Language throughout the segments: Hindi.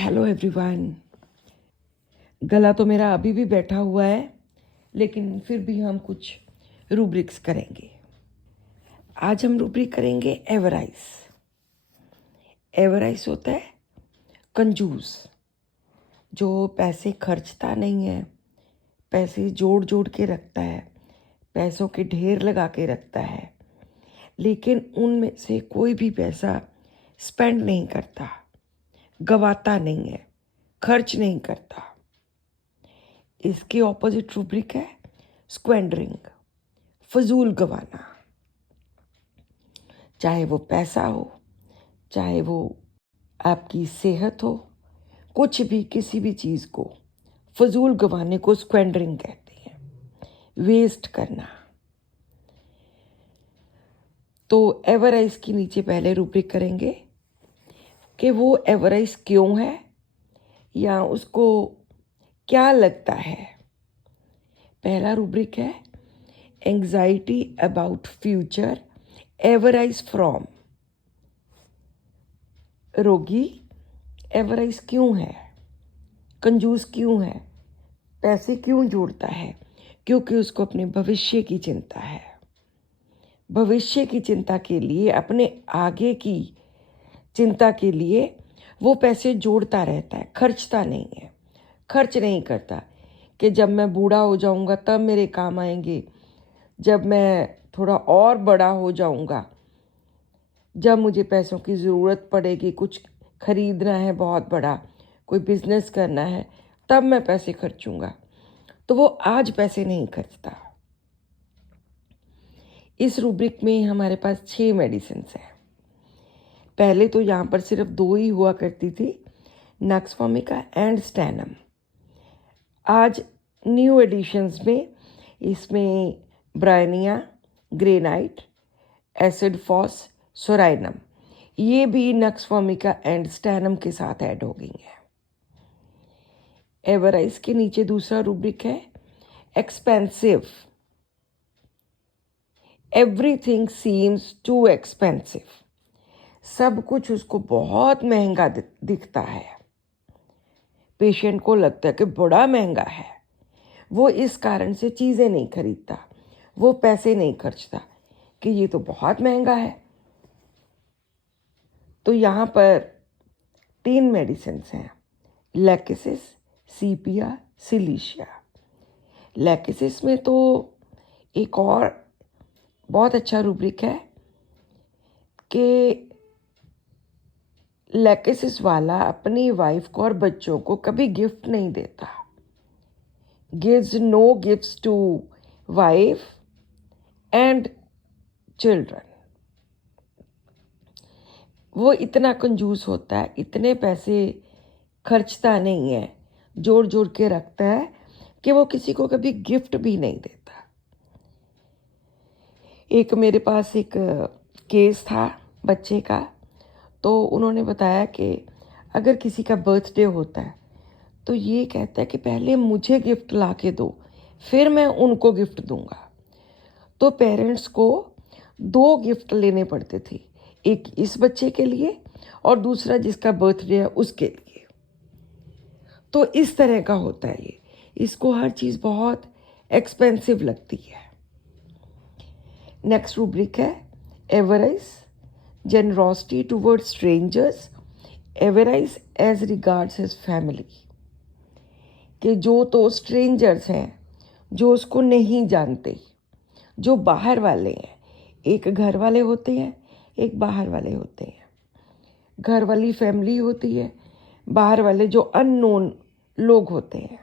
Hello everyone. गला तो मेरा अभी भी बैठा हुआ है, लेकिन फिर भी हम कुछ रूब्रिक्स करेंगे। आज हम रूब्रिक करेंगे एवराइज। एवराइज होता है कंजूस, जो पैसे खर्चता नहीं है, पैसे जोड़ जोड़ के रखता है, पैसों के ढेर लगा के रखता है, लेकिन उनमें से कोई भी पैसा स्पेंड नहीं करता, गवाता नहीं है, खर्च नहीं करता। इसके ऑपोजिट रूब्रिक है स्क्वेंडरिंग, फजूल गवाना। चाहे वो पैसा हो, चाहे वो आपकी सेहत हो, कुछ भी, किसी भी चीज़ को फजूल गवाने को स्क्वेंडरिंग कहते हैं, वेस्ट करना। तो एवराइज के नीचे पहले रूब्रिक करेंगे कि वो एवराइज क्यों है या उसको क्या लगता है। पहला रूब्रिक है एंग्जाइटी अबाउट फ्यूचर एवराइज फ्रॉम। रोगी एवराइज क्यों है, कंजूस क्यों है, पैसे क्यों जोड़ता है? क्योंकि उसको अपने भविष्य की चिंता है। भविष्य की चिंता के लिए, अपने आगे की चिंता के लिए वो पैसे जोड़ता रहता है, खर्चता नहीं है, खर्च नहीं करता कि जब मैं बूढ़ा हो जाऊंगा तब मेरे काम आएंगे, जब मैं थोड़ा और बड़ा हो जाऊंगा, जब मुझे पैसों की ज़रूरत पड़ेगी, कुछ खरीदना है बहुत बड़ा, कोई बिजनेस करना है, तब मैं पैसे खर्चूंगा। तो वो आज पैसे नहीं खर्चता। इस रूब्रिक में हमारे पास 6 मेडिसिन हैं। पहले तो यहाँ पर सिर्फ 2 ही हुआ करती थी, नक्स वोमिका एंड स्टैनम। आज न्यू एडिशंस में इसमें Bryonia, granite, acid phos, psorinum, ये भी नक्स वोमिका एंड स्टैनम के साथ ऐड हो गई है। एवराइज के नीचे दूसरा रूब्रिक है expensive. Everything seems too expensive. सब कुछ उसको बहुत महंगा दिखता है। पेशेंट को लगता है कि बड़ा महंगा है, वो इस कारण से चीज़ें नहीं खरीदता, वो पैसे नहीं खर्चता कि ये तो बहुत महंगा है। तो यहाँ पर 3 मेडिसिन हैं, लैकेसिस, सीपिया, सिलीशिया। लैकेसिस में तो एक और बहुत अच्छा रूब्रिक है कि लैकेसिस वाला अपनी वाइफ को और बच्चों को कभी गिफ्ट नहीं देता, gives no gifts to wife and children. वो इतना कंजूस होता है, इतने पैसे खर्चता नहीं है, जोड़ जोड़ के रखता है कि वो किसी को कभी गिफ्ट भी नहीं देता। एक मेरे पास एक केस था बच्चे का, तो उन्होंने बताया कि अगर किसी का बर्थडे होता है तो ये कहता है कि पहले मुझे गिफ्ट ला के दो, फिर मैं उनको गिफ्ट दूंगा। तो पेरेंट्स को 2 गिफ्ट लेने पड़ते थे, एक इस बच्चे के लिए और दूसरा जिसका बर्थडे है उसके लिए। तो इस तरह का होता है ये, इसको हर चीज़ बहुत एक्सपेंसिव लगती है। नेक्स्ट रूब्रिक है appraise generosity towards strangers, appraise as regards his family. कि जो तो स्ट्रेंजर्स हैं, जो उसको नहीं जानते, जो बाहर वाले हैं, एक घर वाले होते हैं, एक बाहर वाले होते हैं। घर वाली फैमिली होती है, बाहर वाले जो अननोन लोग होते हैं।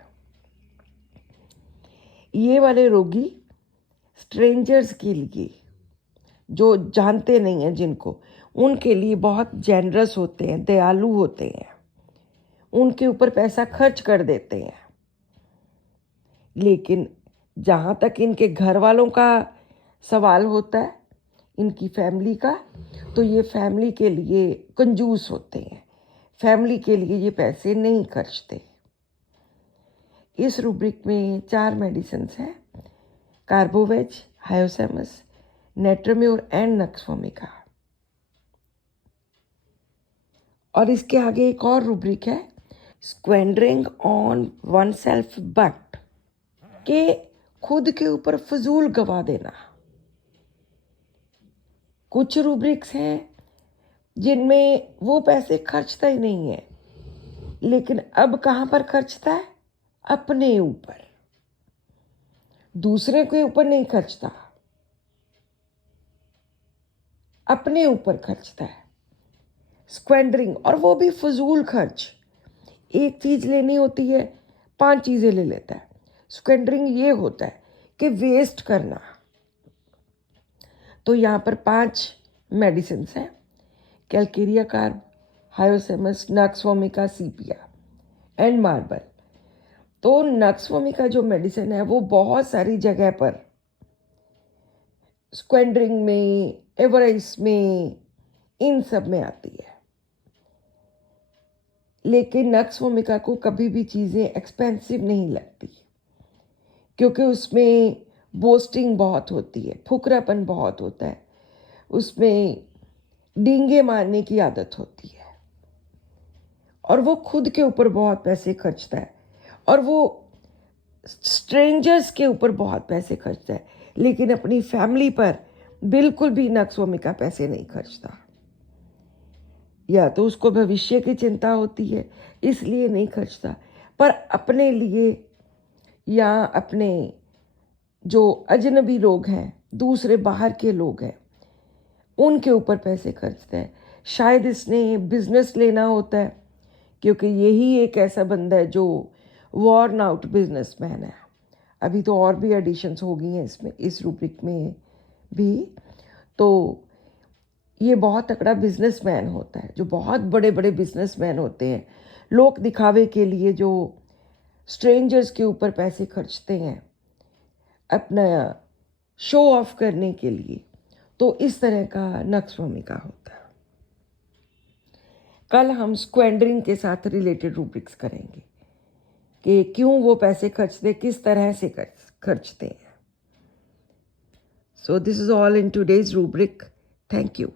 ये वाले रोगी स्ट्रेंजर्स के लिए, जो जानते नहीं हैं जिनको, उनके लिए बहुत जेनरस होते हैं, दयालु होते हैं, उनके ऊपर पैसा खर्च कर देते हैं। लेकिन जहाँ तक इनके घर वालों का सवाल होता है, इनकी फैमिली का, तो ये फैमिली के लिए कंजूस होते हैं, फैमिली के लिए ये पैसे नहीं खर्चते। इस रूब्रिक में 4 मेडिसिन हैं, कार्बोवेज, हायोसेमस, नेट्रम्योर एंड नक्स वोमिका। और इसके आगे एक और रूब्रिक है स्क्वेंडरिंग ऑन वन सेल्फ बट के खुद के ऊपर फजूल गवा देना। कुछ रूब्रिक्स हैं जिनमें वो पैसे खर्चता ही नहीं है, लेकिन अब कहाँ पर खर्चता है? अपने ऊपर, दूसरे के ऊपर नहीं खर्चता, अपने ऊपर खर्चता है। स्क्वेंडरिंग, और वो भी फजूल खर्च। एक चीज़ लेनी होती है, 5 चीज़ें ले लेता है। स्क्वेंडरिंग ये होता है कि वेस्ट करना। तो यहाँ पर 5 मेडिसिन्स हैं, calcarea carb, hyoscyamus, nux vomica, sepia and marble. तो नक्स वोमिका जो मेडिसिन है वो बहुत सारी जगह पर स्क्वेंडरिंग में, एवराइस में, इन सब में आती है। लेकिन नक्स वोमिका को कभी भी चीज़ें एक्सपेंसिव नहीं लगती, क्योंकि उसमें बोस्टिंग बहुत होती है, फुकरापन बहुत होता है, उसमें डींगे मारने की आदत होती है, और वो खुद के ऊपर बहुत पैसे खर्चता है, और वो स्ट्रेंजर्स के ऊपर बहुत पैसे खर्चता है, लेकिन अपनी फैमिली पर बिल्कुल भी नक्स वोमिका पैसे नहीं खर्चता। या तो उसको भविष्य की चिंता होती है इसलिए नहीं खर्चता, पर अपने लिए या अपने जो अजनबी लोग हैं, दूसरे बाहर के लोग हैं, उनके ऊपर पैसे खर्चता है। शायद इसने बिजनेस लेना होता है, क्योंकि यही एक ऐसा बंदा है जो वॉर्न आउट बिजनेसमैन है। अभी तो और भी एडिशंस हो गई हैं इसमें, इस रूब्रिक में भी। तो ये बहुत तगड़ा बिजनेसमैन होता है, जो बहुत बड़े बड़े बिजनेसमैन होते हैं, लोग दिखावे के लिए जो स्ट्रेंजर्स के ऊपर पैसे खर्चते हैं अपना शो ऑफ करने के लिए। तो इस तरह का नक्स वोमिका होता है। कल हम स्क्वेंडरिंग के साथ रिलेटेड रूब्रिक्स करेंगे कि क्यों वो पैसे खर्चते, किस तरह से खर्चते हैं। So this is all in today's rubric. Thank you.